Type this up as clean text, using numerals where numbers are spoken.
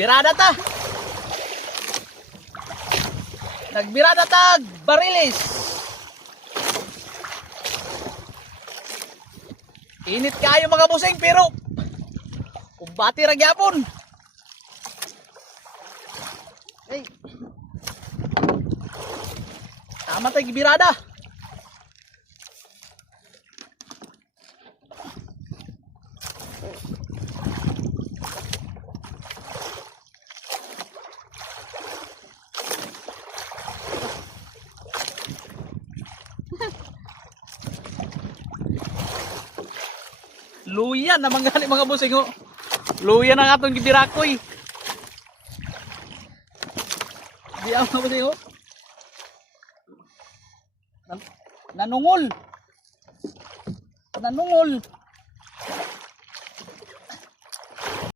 Nagbirada ta. Nagbirada ta barilis. Init kayo mga busing pero kumbati ra gyapon. Hey. Tama tayo gibirada. Luya naman gani mga busing ho. Luya na nga itong gibirakoy. Di ang mga busing ho. Nanungol. Nanungol.